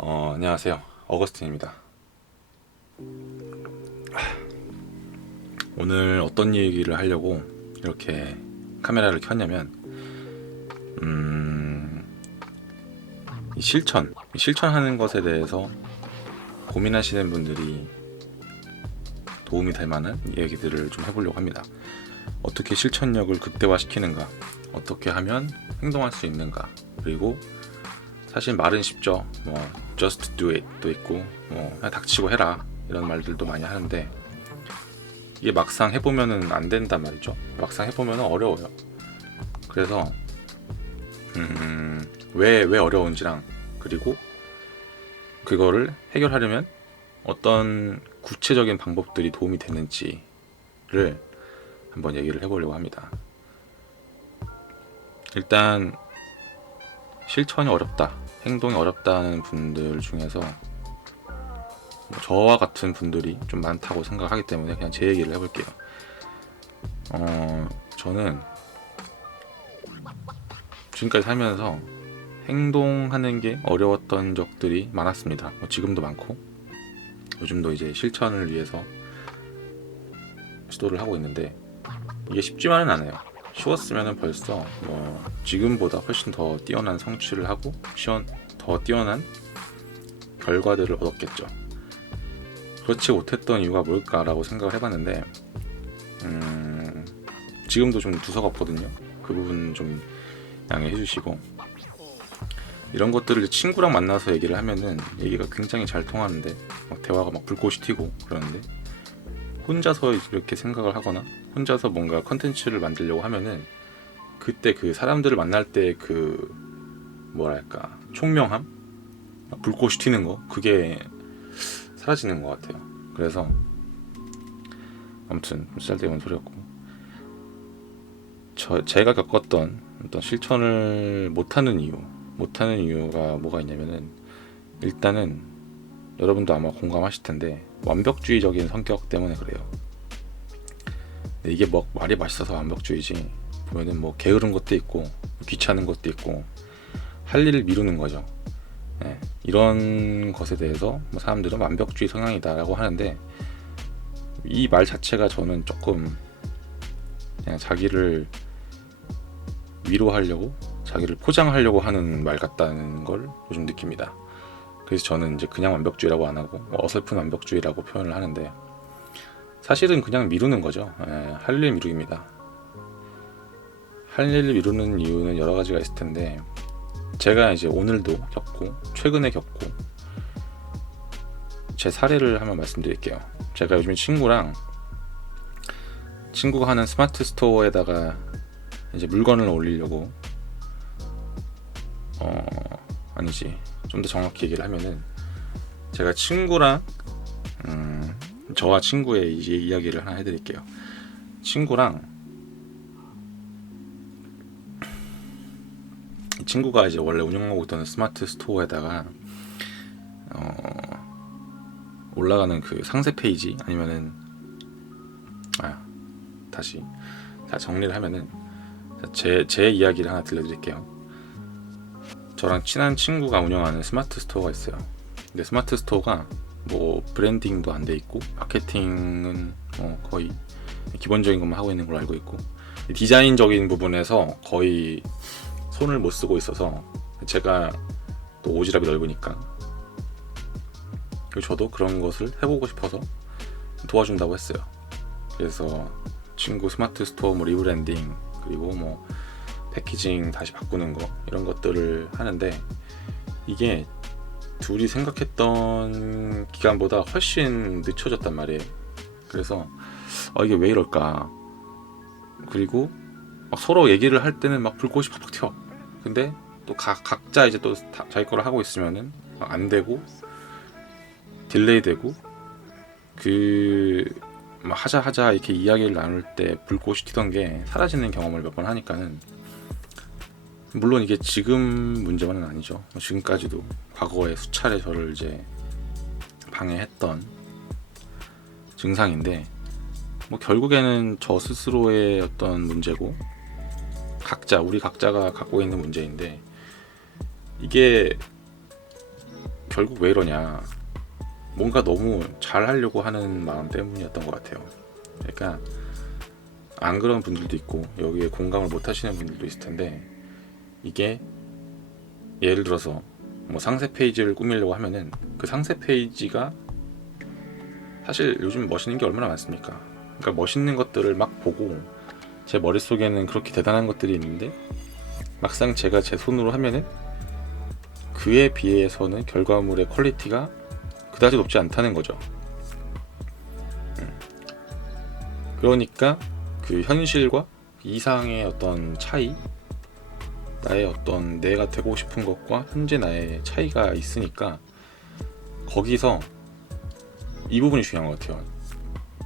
안녕하세요. 어거스틴입니다. 오늘 어떤 얘기를 하려고 이렇게 카메라를 켰냐면 이 실천하는 것에 대해서 고민하시는 분들이 도움이 될 만한 얘기들을 좀 해보려고 합니다. 어떻게 실천력을 극대화시키는가, 어떻게 하면 행동할 수 있는가, 그리고 사실 말은 쉽죠. just do it도 있고, 그냥 닥치고 해라 이런 말들도 많이 하는데 이게 막상 해보면은 안 된단 말이죠. 막상 해보면은 어려워요. 그래서 왜 어려운지랑, 그리고 그거를 해결하려면 어떤 구체적인 방법들이 도움이 되는지를 한번 얘기를 해보려고 합니다. 일단 실천이 어렵다, 행동이 어렵다는 분들 중에서 저와 같은 분들이 좀 많다고 생각하기 때문에 그냥 제 얘기를 해볼게요. 저는 지금까지 살면서 행동하는 게 어려웠던 적들이 많았습니다. 지금도 많고 요즘도 이제 실천을 위해서 시도를 하고 있는데 이게 쉽지만은 않아요. 쉬웠으면 벌써 지금보다 훨씬 더 뛰어난 성취를 하고 더 뛰어난 결과들을 얻었겠죠. 그렇지 못했던 이유가 뭘까라고 생각을 해봤는데 지금도 좀 두서가 없거든요. 그 부분 좀 양해해 주시고, 이런 것들을 친구랑 만나서 얘기를 하면은 얘기가 굉장히 잘 통하는데 대화가 막 불꽃이 튀고 그러는데, 혼자서 이렇게 생각을 하거나 혼자서 뭔가 컨텐츠를 만들려고 하면은 그때 그 사람들을 만날 때 그 뭐랄까 총명함, 불꽃이 튀는 거, 그게 사라지는 것 같아요. 그래서 아무튼 쓸데없는 소리였고, 제가 겪었던 어떤 실천을 못하는 이유가 뭐가 있냐면은, 일단은 여러분도 아마 공감하실 텐데 완벽주의적인 성격 때문에 그래요. 근데 이게 말이 맛있어서 완벽주의지, 보면은 게으른 것도 있고 귀찮은 것도 있고 할 일을 미루는 거죠. 네, 이런 것에 대해서 사람들은 완벽주의 성향이다라고 하는데, 이 말 자체가 저는 조금 그냥 자기를 위로하려고, 자기를 포장하려고 하는 말 같다는 걸 요즘 느낍니다. 그래서 저는 이제 그냥 완벽주의라고 안 하고 어설픈 완벽주의라고 표현을 하는데, 사실은 그냥 미루는 거죠. 할 일 미루기입니다. 할 일 미루는 이유는 여러 가지가 있을 텐데, 제가 이제 오늘도 겪고 최근에 겪고 제 사례를 한번 말씀드릴게요. 제가 요즘 친구가 하는 스마트 스토어에다가 이제 물건을 올리려고, 아니지, 좀 더 정확히 얘기를 하면은, 제가 친구랑 저와 친구의 이제 이야기를 하나 해드릴게요. 친구가 이제 원래 운영하고 있던 스마트 스토어에다가 올라가는 그 상세 페이지, 아니면은 다시 정리를 하면은, 제 이야기를 하나 들려드릴게요. 저랑 친한 친구가 운영하는 스마트 스토어가 있어요. 근데 스마트 스토어가 브랜딩도 안 돼 있고 마케팅은 거의 기본적인 것만 하고 있는 걸로 알고 있고, 디자인적인 부분에서 거의 손을 못 쓰고 있어서, 제가 또 오지랖이 넓으니까 저도 그런 것을 해보고 싶어서 도와준다고 했어요. 그래서 친구 스마트 스토어 리브랜딩, 그리고 패키징 다시 바꾸는 거, 이런 것들을 하는데, 이게 둘이 생각했던 기간보다 훨씬 늦춰졌단 말이에요. 그래서 이게 왜 이럴까. 그리고 서로 얘기를 할 때는 불꽃이 팍팍 튀어. 근데 또 각자 이제 또 자기 거를 하고 있으면은 안 되고 딜레이 되고, 하자 이렇게 이야기를 나눌 때 불꽃이 튀던 게 사라지는 경험을 몇 번 하니까는, 물론 이게 지금 문제만은 아니죠. 지금까지도 과거에 수차례 저를 이제 방해했던 증상인데, 결국에는 저 스스로의 어떤 문제고, 우리 각자가 갖고 있는 문제인데, 이게 결국 왜 이러냐, 뭔가 너무 잘 하려고 하는 마음 때문이었던 것 같아요. 그러니까 안 그런 분들도 있고 여기에 공감을 못 하시는 분들도 있을 텐데, 이게 예를 들어서 뭐 상세 페이지를 꾸미려고 하면은 그 상세 페이지가 사실 요즘 멋있는 게 얼마나 많습니까? 그러니까 멋있는 것들을 막 보고 제 머릿속에는 그렇게 대단한 것들이 있는데 막상 제가 제 손으로 하면은 그에 비해서는 결과물의 퀄리티가 그다지 높지 않다는 거죠. 그러니까 그 현실과 이상의 어떤 차이, 나의 어떤 내가 되고 싶은 것과 현재 나의 차이가 있으니까 거기서 이 부분이 중요한 것 같아요.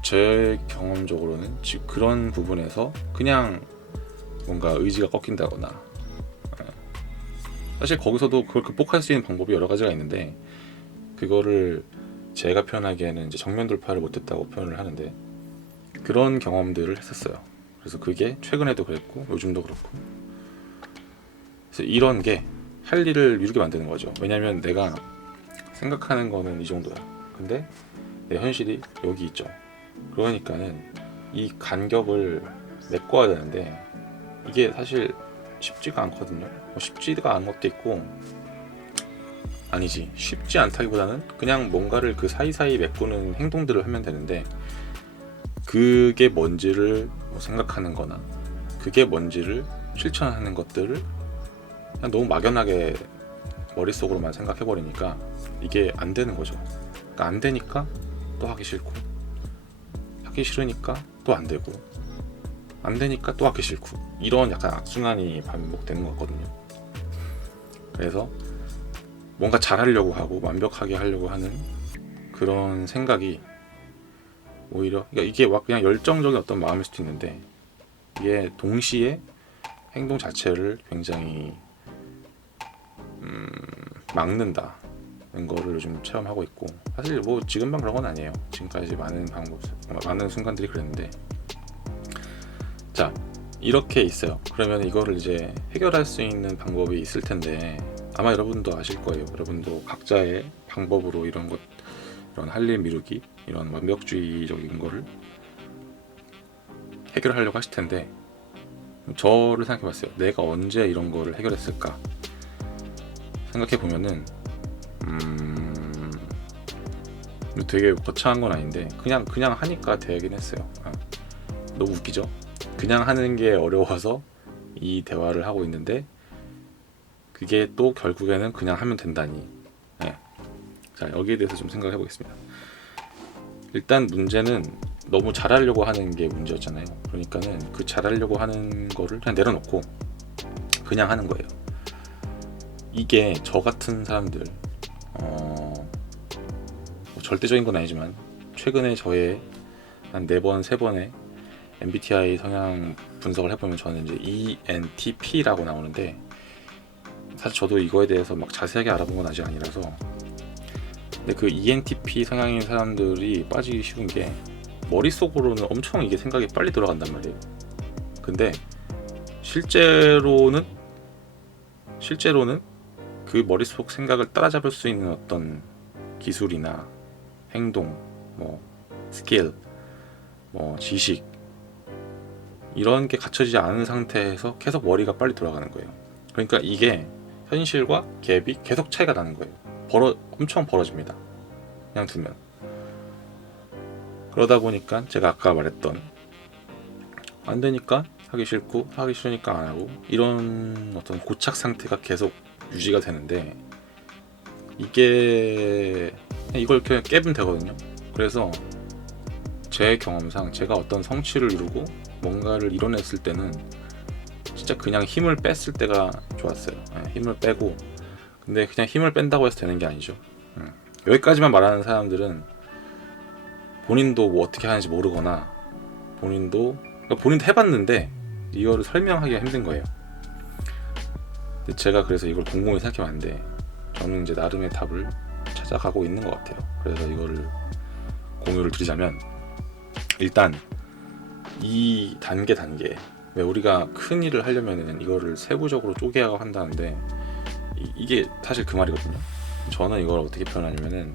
제 경험적으로는 즉 그런 부분에서 그냥 뭔가 의지가 꺾인다거나, 사실 거기서도 그걸 극복할 수 있는 방법이 여러 가지가 있는데 그거를 제가 표현하기에는 이제 정면 돌파를 못했다고 표현을 하는데, 그런 경험들을 했었어요. 그래서 그게 최근에도 그랬고 요즘도 그렇고, 그래서 이런 게 할 일을 미루게 만드는 거죠. 왜냐면 내가 생각하는 거는 이 정도야. 근데 내 현실이 여기 있죠. 그러니까는 이 간격을 메꿔야 되는데 이게 사실 쉽지가 않거든요. 쉽지가 않은 것도 있고, 아니지, 쉽지 않다기보다는 그냥 뭔가를 그 사이사이 메꾸는 행동들을 하면 되는데, 그게 뭔지를 생각하는 거나 그게 뭔지를 실천하는 것들을 그냥 너무 막연하게 머릿속으로만 생각해버리니까 이게 안 되는 거죠. 그러니까 안 되니까 또 하기 싫고, 하기 싫으니까 또 안 되고, 안 되니까 또 하기 싫고, 이런 약간 악순환이 반복되는 것 같거든요. 그래서 뭔가 잘하려고 하고 완벽하게 하려고 하는 그런 생각이 오히려, 그러니까 이게 그냥 열정적인 어떤 마음일 수도 있는데 이게 동시에 행동 자체를 굉장히 막는다는 거를 요즘 체험하고 있고, 사실 뭐 지금만 그런 건 아니에요. 지금까지 많은 순간들이 그랬는데, 자, 이렇게 있어요. 그러면 이거를 이제 해결할 수 있는 방법이 있을 텐데 아마 여러분도 아실 거예요. 여러분도 각자의 방법으로 이런 할 일 미루기, 이런 완벽주의적인 거를 해결하려고 하실 텐데, 저를 생각해 봤어요. 내가 언제 이런 거를 해결했을까 생각해 보면은 되게 거창한 건 아닌데 그냥 하니까 되긴 했어요. 너무 웃기죠? 그냥 하는 게 어려워서 이 대화를 하고 있는데 그게 또 결국에는 그냥 하면 된다니. 네. 자, 여기에 대해서 좀 생각해 보겠습니다. 일단 문제는 너무 잘하려고 하는 게 문제였잖아요. 그러니까는 그 잘하려고 하는 거를 그냥 내려놓고 그냥 하는 거예요. 이게 저 같은 사람들, 절대적인 건 아니지만 최근에 저의 한 4번, 3번의 MBTI 성향 분석을 해보면 저는 이제 ENTP라고 나오는데, 사실 저도 이거에 대해서 막 자세하게 알아본 건 아직 아니라서, 근데 그 ENTP 성향인 사람들이 빠지기 쉬운 게 머릿속으로는 엄청 이게 생각이 빨리 돌아간단 말이에요. 근데 실제로는 그 머릿속 생각을 따라잡을 수 있는 어떤 기술이나 행동, 스킬, 지식, 이런 게 갖춰지지 않은 상태에서 계속 머리가 빨리 돌아가는 거예요. 그러니까 이게 현실과 갭이 계속 차이가 나는 거예요. 엄청 벌어집니다. 그냥 두면. 그러다 보니까 제가 아까 말했던 안 되니까 하기 싫고, 하기 싫으니까 안 하고, 이런 어떤 고착 상태가 계속 유지가 되는데, 이걸 그냥 깨면 되거든요. 그래서 제 경험상 제가 어떤 성취를 이루고 뭔가를 이뤄냈을 때는 진짜 그냥 힘을 뺐을 때가 좋았어요. 힘을 빼고, 근데 그냥 힘을 뺀다고 해서 되는 게 아니죠. 여기까지만 말하는 사람들은 본인도 뭐 어떻게 하는지 모르거나, 본인도 해봤는데 이거를 설명하기가 힘든 거예요. 근데 제가 그래서 이걸 곰곰이 생각해봤는데 저는 이제 나름의 답을 찾아가고 있는 것 같아요. 그래서 이거를 공유를 드리자면, 일단 이 단계 왜 우리가 큰 일을 하려면은 이거를 세부적으로 쪼개야 한다는데 이게 사실 그 말이거든요. 저는 이걸 어떻게 표현하냐면은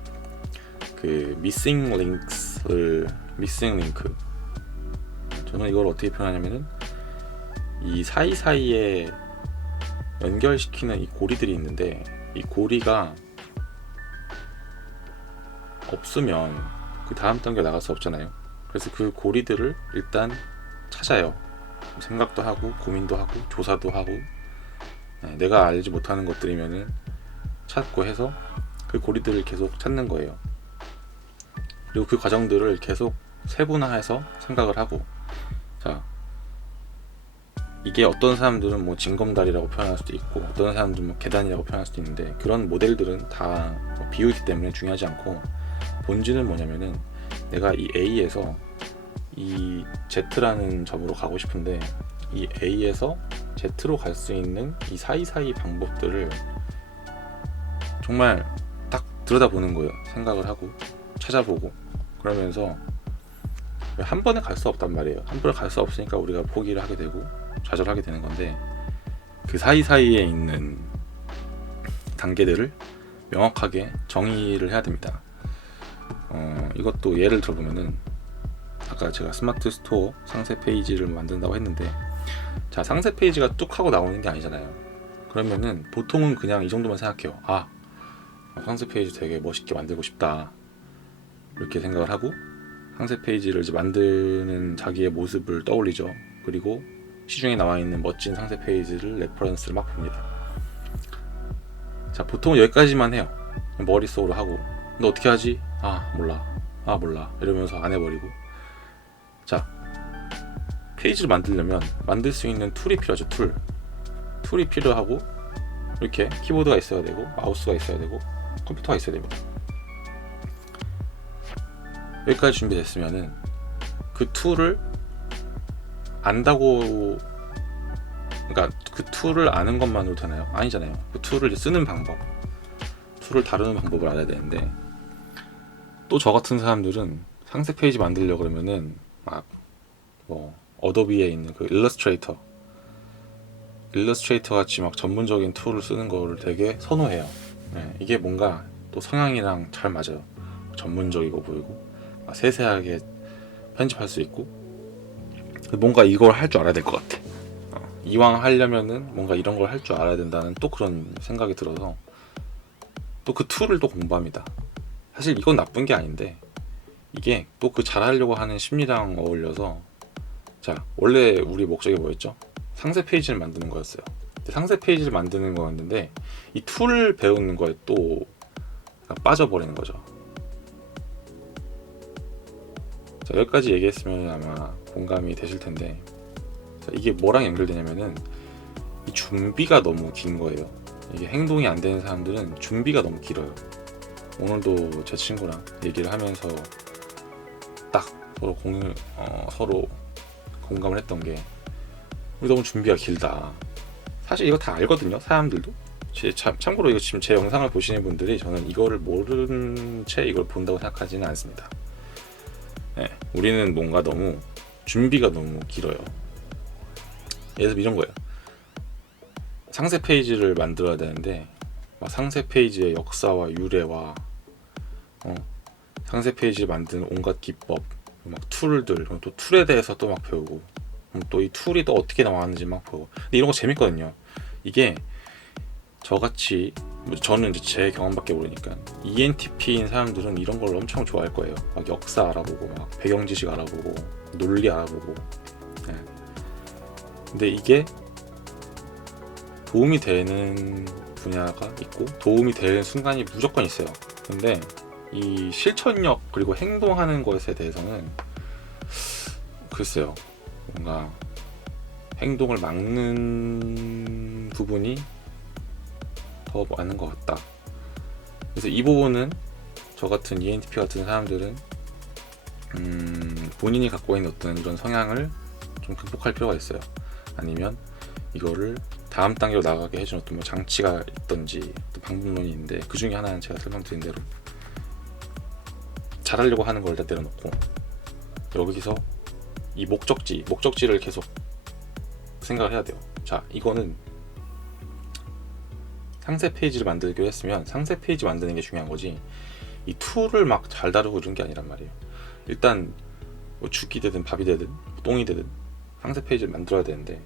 그 미싱 링크 저는 이걸 어떻게 표현하냐면은 이 사이사이에 연결시키는 이 고리들이 있는데 이 고리가 없으면 그 다음 단계 나갈 수 없잖아요. 그래서 그 고리들을 일단 찾아요. 생각도 하고 고민도 하고 조사도 하고 내가 알지 못하는 것들이면은 찾고 해서 그 고리들을 계속 찾는 거예요. 그리고 그 과정들을 계속 세분화해서 생각을 하고, 자, 이게 어떤 사람들은 뭐 징검다리라고 표현할 수도 있고 어떤 사람들은 뭐 계단이라고 표현할 수도 있는데, 그런 모델들은 다 비유이기 때문에 중요하지 않고, 본질은 뭐냐면은 내가 이 A에서 이 Z라는 점으로 가고 싶은데 이 A에서 Z로 갈 수 있는 이 사이사이 방법들을 정말 딱 들여다보는 거예요. 생각을 하고 찾아보고. 그러면서 한 번에 갈 수 없단 말이에요. 한 번에 갈 수 없으니까 우리가 포기를 하게 되고 좌절하게 되는 건데, 그 사이사이에 있는 단계들을 명확하게 정의를 해야 됩니다. 이것도 예를 들어보면은, 아까 제가 스마트 스토어 상세 페이지를 만든다고 했는데, 자, 상세 페이지가 뚝 하고 나오는 게 아니잖아요. 그러면은 보통은 그냥 이 정도만 생각해요. 아, 상세 페이지 되게 멋있게 만들고 싶다, 이렇게 생각을 하고 상세 페이지를 이제 만드는 자기의 모습을 떠올리죠. 그리고 시중에 나와 있는 멋진 상세 페이지를 레퍼런스를 막 봅니다. 자, 보통은 여기까지만 해요. 머릿속으로 하고. 근데 어떻게 하지? 몰라 이러면서 안 해버리고. 자, 페이지를 만들려면 만들 수 있는 툴이 필요하죠. 툴이 필요하고, 이렇게 키보드가 있어야 되고 마우스가 있어야 되고 컴퓨터가 있어야 됩니다. 여기까지 준비됐으면은 그 툴을 안다고, 그러니까 그 툴을 아는 것만으로 되나요? 아니잖아요. 그 툴을 쓰는 방법, 툴을 다루는 방법을 알아야 되는데, 또 저 같은 사람들은 상세 페이지 만들려고 그러면은 막 뭐 어도비에 있는 그 일러스트레이터 같이 막 전문적인 툴을 쓰는 거를 되게 선호해요. 이게 뭔가 또 성향이랑 잘 맞아요. 전문적이고 보이고 세세하게 편집할 수 있고, 뭔가 이걸 할 줄 알아야 될 것 같아. 이왕 하려면은 뭔가 이런 걸 할 줄 알아야 된다는 또 그런 생각이 들어서 또 그 툴을 또 공부합니다. 사실 이건 나쁜 게 아닌데, 이게 또 그 잘하려고 하는 심리랑 어울려서, 자, 원래 우리 목적이 뭐였죠? 상세 페이지를 만드는 거였어요. 상세 페이지를 만드는 거였는데 이 툴을 배우는 거에 또 빠져버리는 거죠. 자, 여기까지 얘기했으면 아마 공감이 되실 텐데, 자, 이게 뭐랑 연결되냐면은 이 준비가 너무 긴 거예요. 이게 행동이 안 되는 사람들은 준비가 너무 길어요. 오늘도 제 친구랑 얘기를 하면서 딱 서로 공감을 했던 게, 우리 너무 준비가 길다. 사실 이거 다 알거든요, 사람들도. 참고로 이거 지금 제 영상을 보시는 분들이 저는 이거를 모르는 채 이걸 본다고 생각하지는 않습니다. 우리는 뭔가 너무 준비가 너무 길어요. 예를 들어 이런 거예요. 상세 페이지를 만들어야 되는데 막 상세 페이지의 역사와 유래와 상세 페이지를 만드는 온갖 기법, 막 툴들, 또 툴에 대해서 또 막 배우고, 또 이 툴이 또 어떻게 나왔는지 막 보고. 근데 이런 거 재밌거든요. 이게 저같이, 저는 이제 제 경험밖에 모르니까 ENTP인 사람들은 이런 걸 엄청 좋아할 거예요. 막 역사 알아보고, 막 배경 지식 알아보고, 논리 알아보고. 근데 이게 도움이 되는 분야가 있고 도움이 되는 순간이 무조건 있어요. 근데 이 실천력 그리고 행동하는 것에 대해서는 글쎄요, 뭔가 행동을 막는 부분이 더 많은 것 같다. 그래서 이 부분은 저 같은 ENTP 같은 사람들은 본인이 갖고 있는 어떤 이런 성향을 좀 극복할 필요가 있어요. 아니면 이거를 다음 단계로 나가게 해주는 어떤 뭐 장치가 있던지 또 방법론이 있는데, 그 중에 하나는 제가 설명드린 대로 잘하려고 하는 걸 다 내려놓고 여기서 이 목적지를 계속 생각을 해야 돼요. 자, 이거는 상세 페이지를 만들기로 했으면 상세 페이지 만드는 게 중요한 거지, 이 툴을 막 잘 다루고 이런 게 아니란 말이에요. 일단 뭐 죽이 되든 밥이 되든 똥이 되든 상세 페이지를 만들어야 되는데,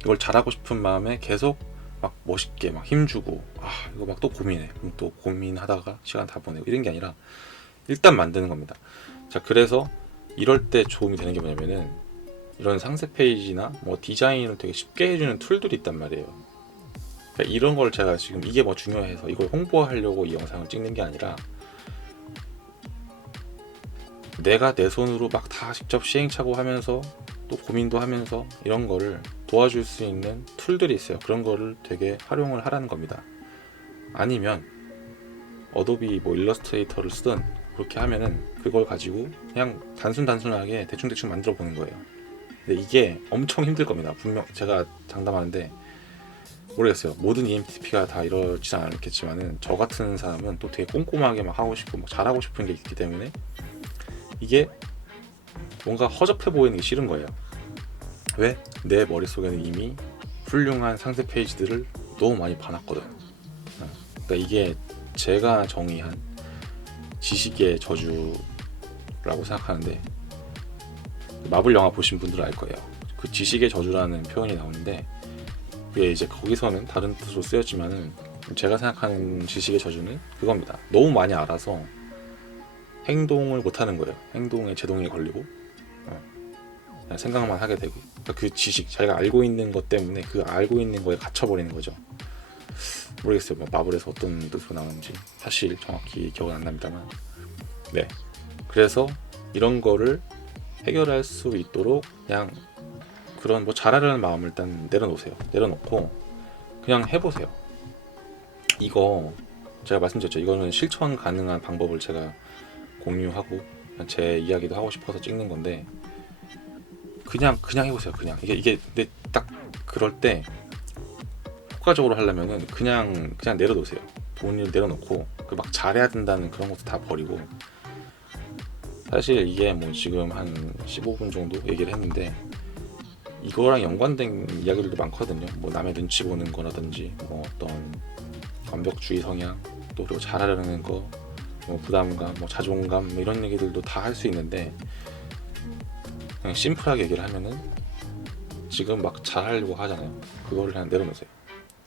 이걸 잘하고 싶은 마음에 계속 막 멋있게 막 힘주고 이거 막 또 고민해, 그럼 또 고민하다가 시간 다 보내고 이런 게 아니라 일단 만드는 겁니다. 자, 그래서 이럴 때 도움이 되는 게 뭐냐면은, 이런 상세 페이지나 뭐 디자인을 되게 쉽게 해주는 툴들이 있단 말이에요. 그러니까 이런 걸 제가 지금 이게 뭐 중요해서 이걸 홍보하려고 이 영상을 찍는 게 아니라, 내가 내 손으로 막 다 직접 시행착오 하면서 또 고민도 하면서 이런 거를 도와줄 수 있는 툴들이 있어요. 그런 거를 되게 활용을 하라는 겁니다. 아니면 어도비 뭐 일러스트레이터를 쓰든 그렇게 하면은 그걸 가지고 그냥 단순하게 대충 만들어 보는 거예요. 근데 이게 엄청 힘들 겁니다. 분명 제가 장담하는데, 모르겠어요. 모든 ENTP가 다 이러지는 않겠지만은 저 같은 사람은 또 되게 꼼꼼하게 막 하고 싶고 막 잘하고 싶은 게 있기 때문에 이게 뭔가 허접해 보이는 게 싫은 거예요. 왜? 내 머릿속에는 이미 훌륭한 상세 페이지들을 너무 많이 봐놨거든. 그러니까 이게 제가 정의한 지식의 저주라고 생각하는데, 마블 영화 보신 분들은 알 거예요. 그 지식의 저주라는 표현이 나오는데, 그게 이제 거기서는 다른 뜻으로 쓰였지만은 제가 생각하는 지식의 저주는 그겁니다. 너무 많이 알아서 행동을 못 하는 거예요. 행동에 제동이 걸리고 그냥 생각만 하게 되고, 그러니까 그 지식, 자기가 알고 있는 것 때문에 그 알고 있는 거에 갇혀버리는 거죠. 모르겠어요. 뭐 마블에서 어떤 뜻으로 나오는지 사실 정확히 기억은 안 납니다만, 네. 그래서 이런 거를 해결할 수 있도록 그냥 그런 뭐 잘하려는 마음을 일단 내려놓고 그냥 해보세요. 이거 제가 말씀드렸죠. 이거는 실천 가능한 방법을 제가 공유하고 제 이야기도 하고 싶어서 찍는 건데, 그냥 해보세요. 이게 근데 딱 그럴 때 효과적으로 하려면은 그냥 내려놓으세요. 본인을 내려놓고 그 막 잘해야 된다는 그런 것도 다 버리고, 사실 이게 뭐 지금 한 15분 정도 얘기를 했는데 이거랑 연관된 이야기들도 많거든요. 뭐 남의 눈치 보는 거라든지, 뭐 어떤 완벽주의 성향, 또 그리고 잘하려는 거, 뭐 부담감, 뭐 자존감, 뭐 이런 얘기들도 다 할 수 있는데, 그냥 심플하게 얘기를 하면은 지금 막 잘하려고 하잖아요. 그거를 그냥 내려놓으세요.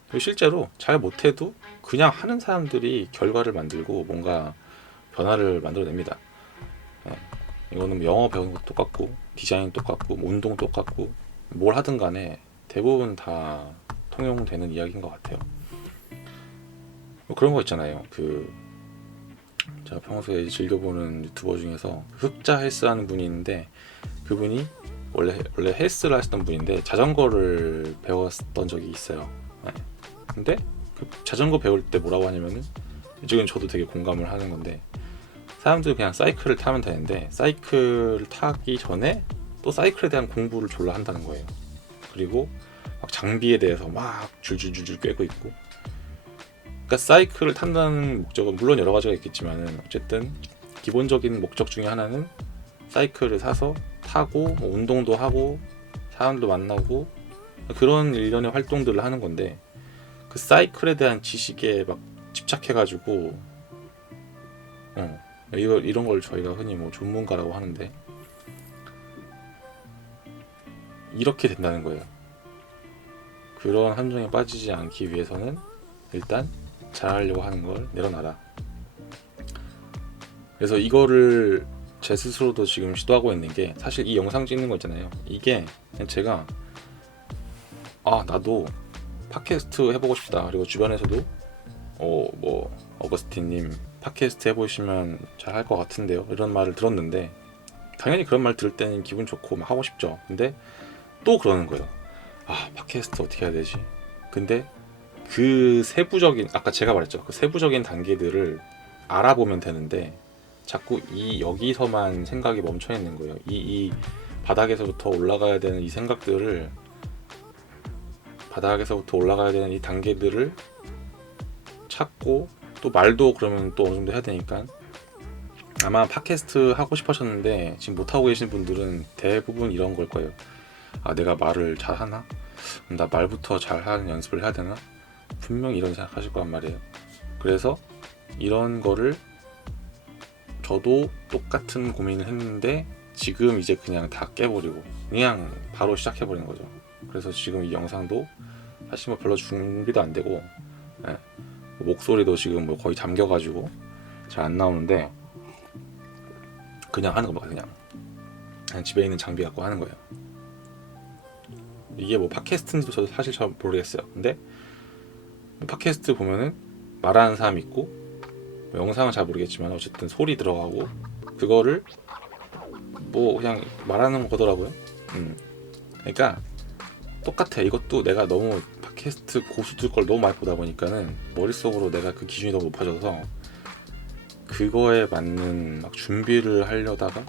그리고 실제로 잘 못해도 그냥 하는 사람들이 결과를 만들고 뭔가 변화를 만들어냅니다. 이거는 영어 배우는 것도 똑같고 디자인 똑같고 뭐 운동 똑같고 뭘 하든 간에 대부분 다 통용되는 이야기인 것 같아요. 뭐 그런 거 있잖아요. 제가 평소에 즐겨보는 유튜버 중에서 흑자 헬스하는 분이 있는데, 그분이 원래 헬스를 하셨던 분인데 자전거를 배웠던 적이 있어요. 근데 그 자전거 배울 때 뭐라고 하냐면은, 지금 저도 되게 공감을 하는 건데, 사람들이 그냥 사이클을 타면 되는데 사이클을 타기 전에 또 사이클에 대한 공부를 졸라 한다는 거예요. 그리고 막 장비에 대해서 막 줄줄줄줄 꿰고 있고, 그러니까 사이클을 탄다는 목적은 물론 여러 가지가 있겠지만은 어쨌든 기본적인 목적 중에 하나는 사이클을 사서 타고 뭐 운동도 하고 사람도 만나고 그런 일련의 활동들을 하는 건데, 그 사이클에 대한 지식에 막 집착해가지고 이런 걸 저희가 흔히 뭐 전문가라고 하는데, 이렇게 된다는 거예요. 그런 함정에 빠지지 않기 위해서는 일단 잘하려고 하는 걸 내려놔라. 그래서 이거를 제 스스로도 지금 시도하고 있는 게, 사실 이 영상 찍는 거 있잖아요. 이게 그냥 제가 나도 팟캐스트 해보고 싶다. 그리고 주변에서도 뭐 어거스틴님 팟캐스트 해보시면 잘 할 것 같은데요, 이런 말을 들었는데, 당연히 그런 말 들을 때는 기분 좋고 막 하고 싶죠. 근데 또 그러는 거예요. 팟캐스트 어떻게 해야 되지? 근데 그 세부적인, 아까 제가 말했죠, 그 세부적인 단계들을 알아보면 되는데 자꾸 여기서만 생각이 멈춰 있는 거예요. 이 바닥에서부터 올라가야 되는 이 생각들을, 바닥에서부터 올라가야 되는 이 단계들을 찾고, 또 말도 그러면 또 어느 정도 해야 되니까, 아마 팟캐스트 하고 싶으셨는데 지금 못하고 계신 분들은 대부분 이런 걸 거예요. 내가 말을 잘하나? 나 말부터 잘하는 연습을 해야 되나? 분명히 이런 생각하실 거란 말이에요. 그래서 이런 거를 저도 똑같은 고민을 했는데 지금 이제 그냥 다 깨버리고 그냥 바로 시작해버린 거죠. 그래서 지금 이 영상도 사실 뭐 별로 준비도 안 되고, 예, 목소리도 지금 뭐 거의 잠겨가지고 잘 안 나오는데 그냥 하는 겁니다. 그냥 집에 있는 장비 갖고 하는 거예요. 이게 뭐 팟캐스트인지도 저도 사실 잘 모르겠어요. 근데 팟캐스트 보면은 말하는 사람 있고 영상은 잘 모르겠지만 어쨌든 소리 들어가고 그거를 뭐 그냥 말하는 거더라고요. 그러니까 똑같아. 이것도 내가 너무 팟캐스트 고수들 걸 너무 많이 보다 보니까는 머릿속으로 내가 그 기준이 너무 높아져서 그거에 맞는 막 준비를 하려다가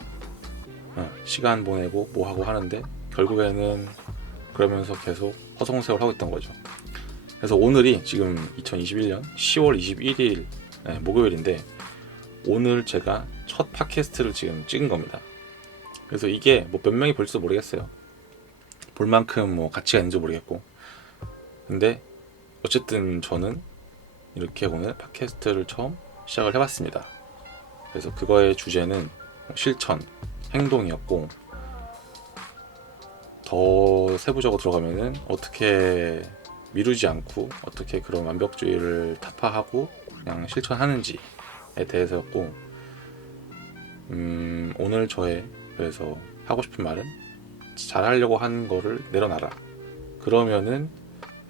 시간 보내고 뭐 하고 하는데 결국에는 그러면서 계속 허송세월 하고 있던 거죠. 그래서 오늘이 지금 2021년 10월 21일 목요일인데 오늘 제가 첫 팟캐스트를 지금 찍은 겁니다. 그래서 이게 뭐 몇 명이 볼지도 모르겠어요. 볼 만큼 뭐 가치가 있는지 모르겠고, 근데 어쨌든 저는 이렇게 오늘 팟캐스트를 처음 시작을 해봤습니다. 그래서 그거의 주제는 실천, 행동이었고, 더 세부적으로 들어가면은 어떻게 미루지 않고 어떻게 그런 완벽주의를 타파하고 그냥 실천하는지에 대해서였고, 오늘 저의 그래서 하고 싶은 말은 잘하려고 하는 거를 내려놔라. 그러면은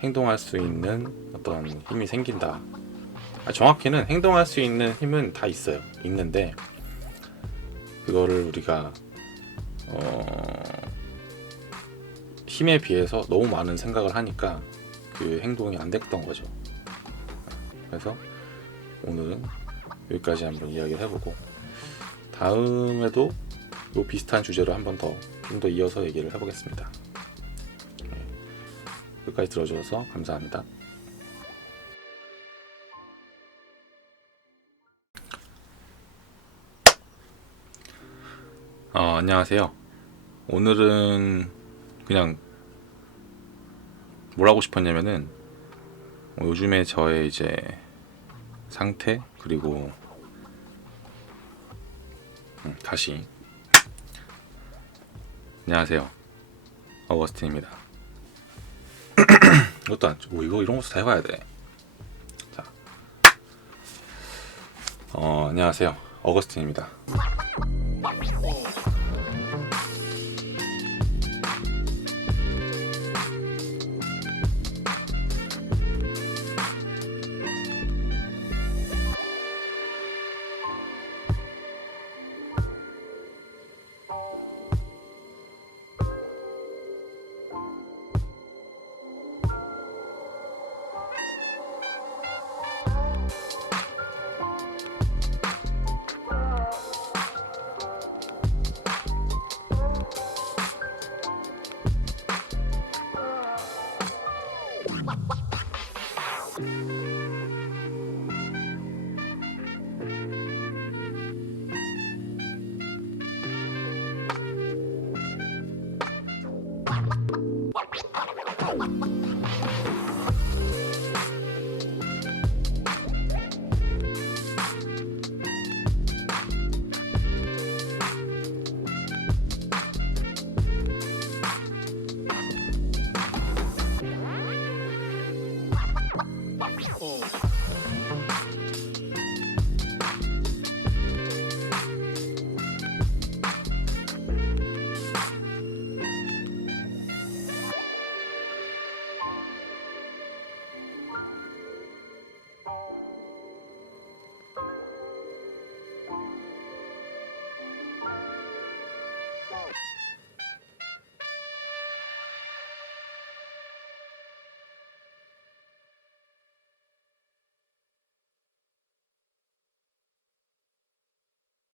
행동할 수 있는 어떤 힘이 생긴다. 정확히는 행동할 수 있는 힘은 다 있어요. 있는데 그거를 우리가 힘에 비해서 너무 많은 생각을 하니까 그 행동이 안 됐던 거죠. 그래서 오늘은 여기까지 한번 이야기를 해보고 다음에도 요 비슷한 주제로 한 번 더 좀 더 이어서 얘기를 해보겠습니다. 끝까지 들어주셔서 감사합니다. 안녕하세요. 오늘은 그냥 뭘 하고 싶었냐면은 요즘에 저의 이제 상태 그리고 다시 안녕하세요. 어거스틴입니다. 이것도 안 이거 이런 것도 다 해봐야 돼. 자, 안녕하세요. 어거스틴입니다.